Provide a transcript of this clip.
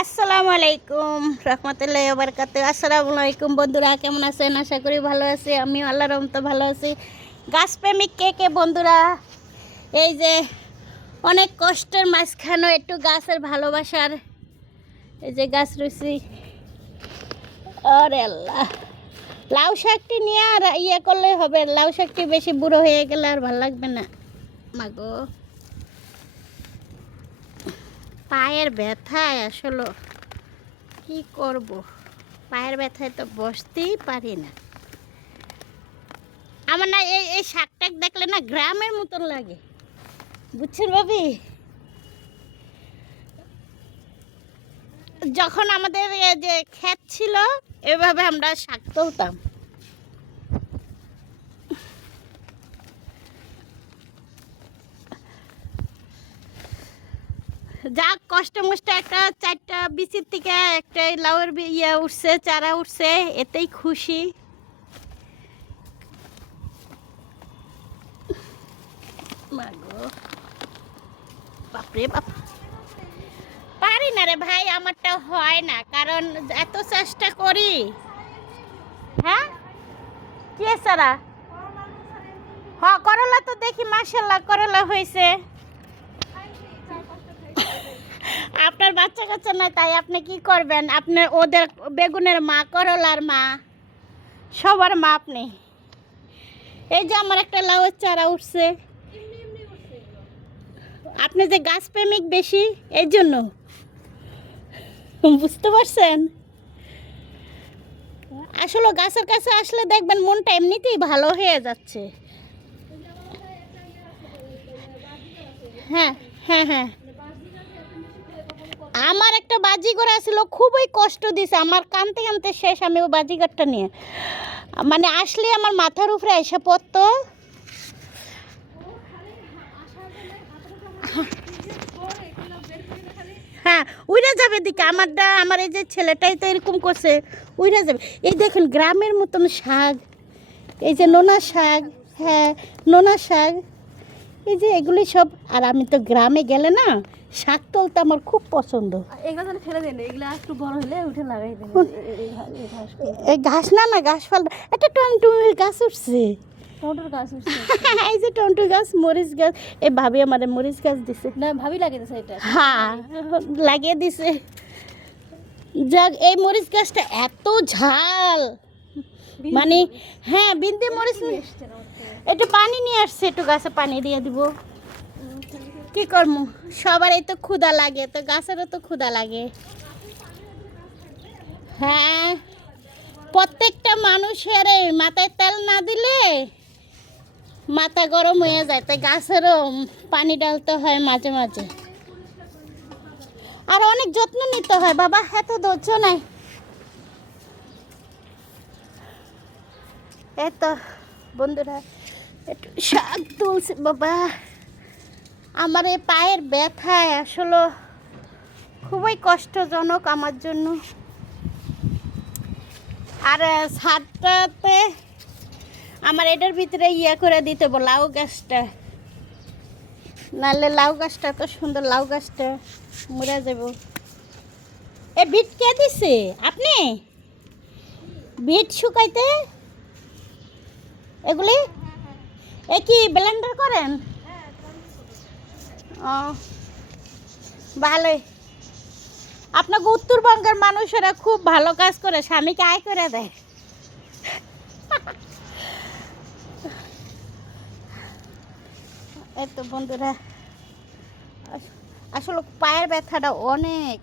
আসসালামু আলাইকুম রহমতুল্লাহি ওয়া বারাকাতুহু। আসসালামু আলাইকুম বন্ধুরা, কেমন আছেন? আশা করি ভালো আছি। আমি আল্লাহর রহমতে ভালো আছি। গাছপ্রেমিক কে কে বন্ধুরা? এই যে অনেক কষ্টের মাঝখানেও একটু গাছের ভালোবাসার এই যে গাছ রয়েছি। আরে আল্লাহ, লাউ শাকটি নিয়ে আর ইয়ে করলে হবে। লাউ শাকটি বেশি বুড়ো হয়ে গেলে আর ভালো লাগবে না। মাগো, পায়ের ব্যথায় আসলে কি করব, পায়ের ব্যথায় তো বসতেই পারি না। আমার না এই এই শাকটাক দেখলে না গ্রামের মতন লাগে, বুঝছেন ভাবি? যখন আমাদের যে ক্ষেত ছিল এভাবে আমরা শাক তুলতাম। যা কষ্ট মষ্ট একটা 4টা বিচির থেকে একটা লাউয়ের ইয়ে উঠছে, চারা উঠছে, এতেই খুশি। মাগো, বাপরে বাপ, পারি না রে ভাই, আমারটা হয় না, কারণ এত চেষ্টা করি। হ্যাঁ, কি সারা? হ্যাঁ, করলা তো দেখি মাশাআল্লাহ করলা হয়েছে। আপনার বাচ্চা কাচ্চা নাই, তাই আপনি কি করবেন? আপনার ওদের বেগুনের মা, করলার মা, সবার মা আপনি। এই যে আমার একটা লাউয়ের চারা উঠছে। আপনি যে গাছ প্রেমিক বেশি, এই জন্য বুঝতে পারছেন। আসলে গাছের কাছে আসলে দেখবেন মনটা এমনিতেই ভালো হয়ে যাচ্ছে। হ্যাঁ হ্যাঁ হ্যাঁ, আমার একটা বাজিঘর আসছিল, খুবই কষ্ট দিছে আমার, কানতে কানতে শেষ আমি ও বাজিঘরটা নিয়ে। মানে আসলে আমার মাথার উপরে এসে পড়তো। হ্যাঁ, উইরা যাবে দিকে আমারটা, আমার এই যে ছেলেটাই তো এরকম করছে, উইরা যাবে। এই দেখেন গ্রামের মতন শাক, এই যে নোনা শাক, হ্যাঁ নোনা শাক, এই যে এগুলি সব। আর আমি তো গ্রামে গেলে না শাক তুলতে আমার খুব পছন্দ। এগুলো যেন ফেলে দেন, এগুলো একটু বড় হলে উঠে লাগাই দেন। এই ঘাস না না ঘাস ফাল, একটা টমটমের গাছ উঠছে। টমেটোর গাছ উঠছে। এই যে টমেটো গাছ, মরিচ গাছ, এই ভাবি আমার মরিচ গাছ দিছে। না, ভাবি লাগিয়ে দিছে এটা। হ্যাঁ, লাগিয়ে দিছে। যাক, এই মরিচ গাছটা এত ঝাল, মানে হ্যাঁ বিন্দি মরিচ। একটু পানি নিয়ে আসছে, একটু গাছে পানি দিয়ে দিব। কি করবো, সবারই তো ক্ষুধা লাগে, তো গাছেরও তো ক্ষুধা লাগে। হ্যাঁ, প্রত্যেকটা মানুষের মাথায় তেল না দিলে মাথা গরম হয়ে যায়, তাই গাছেরও পানি ডালতে হয় মাঝে মাঝে, আর অনেক যত্ন নিতে হয় বাবা, এত ধৈর্য নাই। এত বন্ধুরা একটু শাক তুলছে বাবা। আমার এই পায়ের ব্যথায় আসলে খুবই কষ্টজনক আমার জন্য। আর ছাদটাতে আমার এটার ভিতরে ইয়ে করে দিতে বল লাউ গাছটা, নাহলে লাউ গাছটা তো সুন্দর, লাউ গাছটা মরে যাব। এ বিট কে দিছে? আপনি বিট শুকাইতে এগুলি এ কি ব্লেন্ডার করেন? ও ভালোই, আপনাকে উত্তরবঙ্গের মানুষেরা খুব ভালো কাজ করে, স্বামীকে আয় করে দেয়। এই তো বন্ধুরা, আসলে পায়ের ব্যথাটা অনেক।